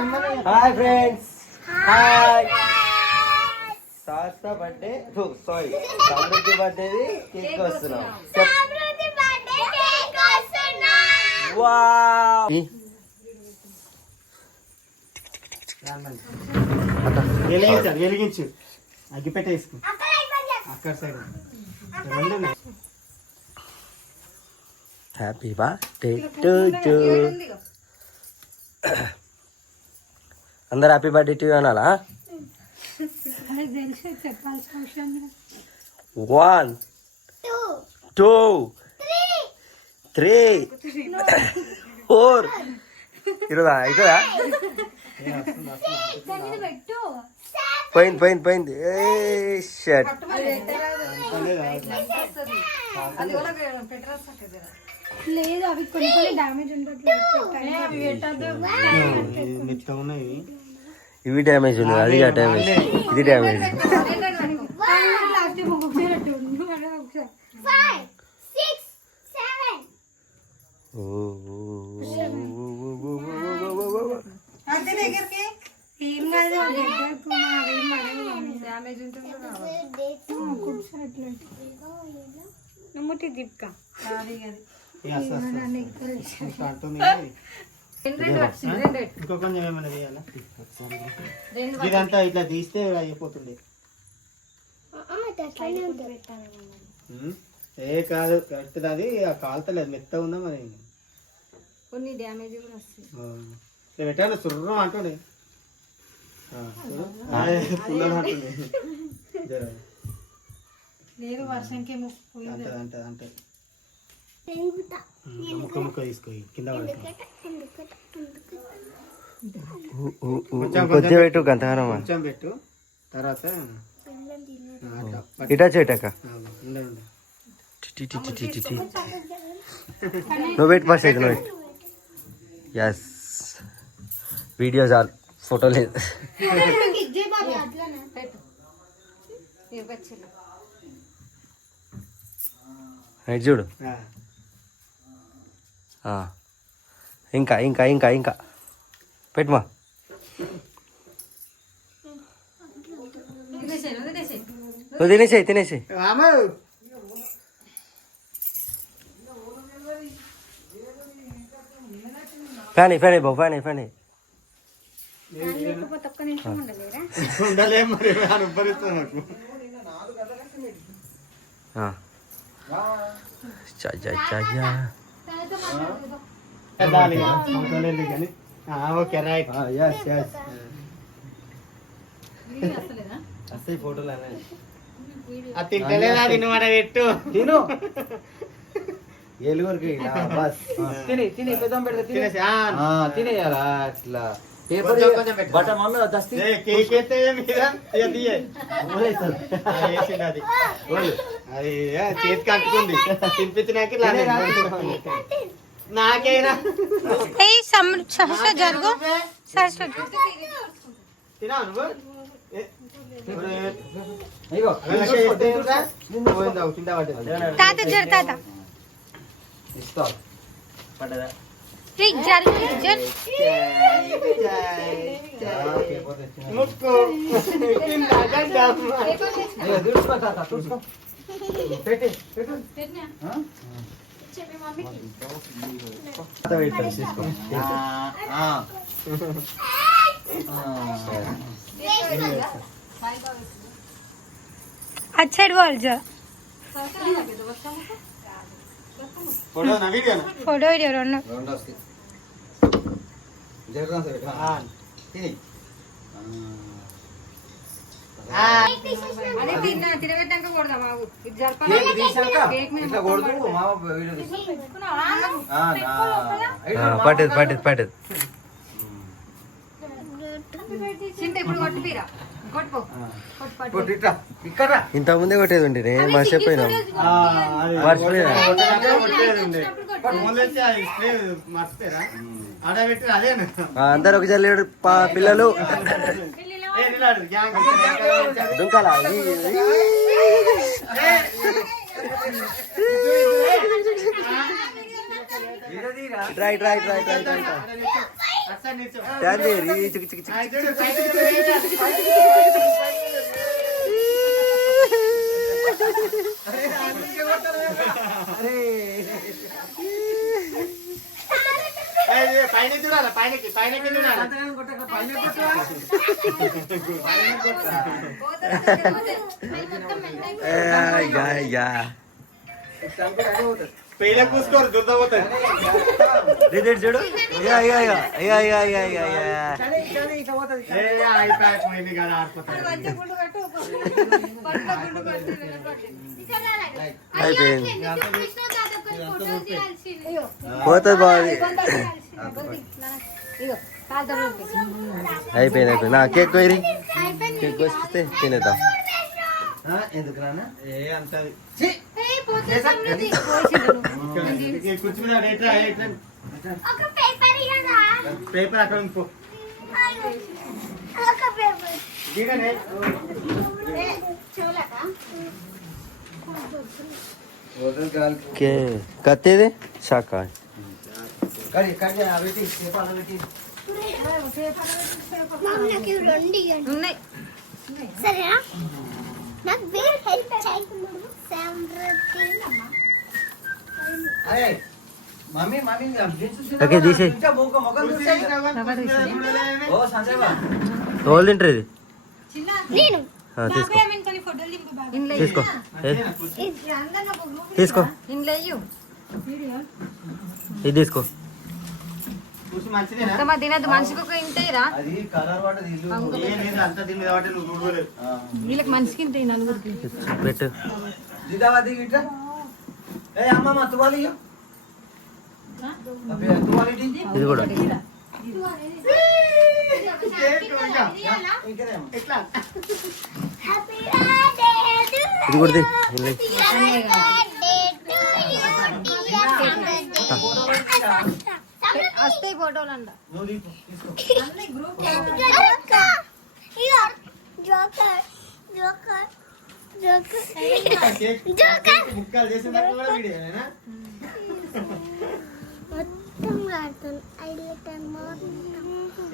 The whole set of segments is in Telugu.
Hi friends, hi. సాస్తా బర్త్డే, సారీ సమృద్ధి బర్త్డేది కేక్ వస్తున్నాం. వావ్, వెలిగించు అగ్గి పెట్టేసుకో అక్కడ side. Happy birthday to you. అందరు హ్యాపీ బర్త్డే టు యూ అనాలా? 1 2 3 4 ఇరుదా అవుతుందా? పోయింది. షర్ట్ లేదు, అవి కొన్ని డామేజ్ ఉన్నాయి. ఇవి డ్యామేజ్ ఉన్నది, అది డ్యామేజ్, ఇది డ్యామేజ్. ఇంకో కొంచెం ఏమైనా చేయాలా? ఇదంతా ఇట్లా తీస్తే అయిపోతుంది. ఏ కాదు, కరెక్ట్. అది కాలుతలేదు, మెత్త ఉందా మరి. కొన్ని డ్యామేజ్ కూడా వస్తాయి. పెట్టాను సుర్రం అంటుంది. లేదు, వర్షంకి అంటే ముక్క తీసుకో కింద కొంచెం పెట్టు, గంతగానం కొంచెం పెట్టు. తర్వాత ఇటా చేటాక నువ్వు పెట్టి ఫస్ట్ అయితే నువ్వు పెట్టు. ఎస్, వీడియో చాలు, ఫోటో లేదు. చూడు, ఇంకా పెట్టుమా. నువ్వు తినేసేయి. ఫ్యాన్ బాబు, ఫ్యాన్. ఉండలే మరి, అనుభవిస్తాను నాకు. Okay, right. వస్తాయి ఫోటోలు. అది తింటలేదా? తినమాట పెట్టు, తిను. ఏలుగురికి తినేయాలా? అట్లా బట్ట మమ్మీ దస్తి అది చేతికి అంటుకుంది. తినిపించినాక నాకేనా జరుగు తినా నువ్వు. తాత జరు, తాత ఇస్తావు పడ్డదా? अच्छा बोल जा फोटो वीडियो రెండు పట్టదు. ఇంత ముందే కొట్టేది ఉండే, మర్చిపోయినా. అందరు ఒక జల్లేడు పిల్లలు దుంకాలా? రైట్ ఒకసారి నిల్చో. డాడీ చిక్ చిక్ చిక్. ఆ, చూడు, పైకి చూడు. అరే, అందుకే కొడతారు కదా. అరే, పైన చూడాలి, పైనకి చూడాలి. పెయిల కూసుకోరు దుర్ద పోతుంది. చూడు అయిపోయింది కదా ఆడిపోతాడు. అయిపోయింది పోతుంది బాగుంది అయిపోయింది అయిపోయింది నా కేక్ కోరి కేక్ కోసిస్తే తినేద్దాం ఎందుకు రానా ఏ అంతది పేపర్ అక్కడ ఉండిపో. కత్తేది శాఖ ఉన్నాయి సరేనా నాకు వేరే హెల్ప్ చేయి ఓకే తీసే తోలు తింటారు ఇది నేను తీసుకో ఫోటోలు తీసుకో తీసుకో ఇది తీసుకో మంచిదేనా తినద్దు మనిషికి ఒక ఇంతేరా అంతా తిని కాబట్టి నువ్వు చూడలేదు. వీళ్ళకి మనిషికి ఇంత నలుగురికి పెట్టు ఇది కూడా ఎట్లా హ్యాపీ బర్త్డే ఇది కూడా తీ. వస్తాయి ఫోటోలు అంట ముక్కలు చేసిన తర్వాత కూడా వీడియోనేనా?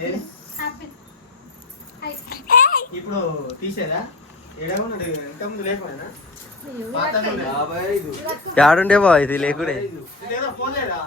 ఏది? ఇప్పుడు తీసేదా ఏడవున్నాడు ఎంత ముందు లేకుండా ఆడుండే బా ఇది లేకుడే ఫోన్ లేదా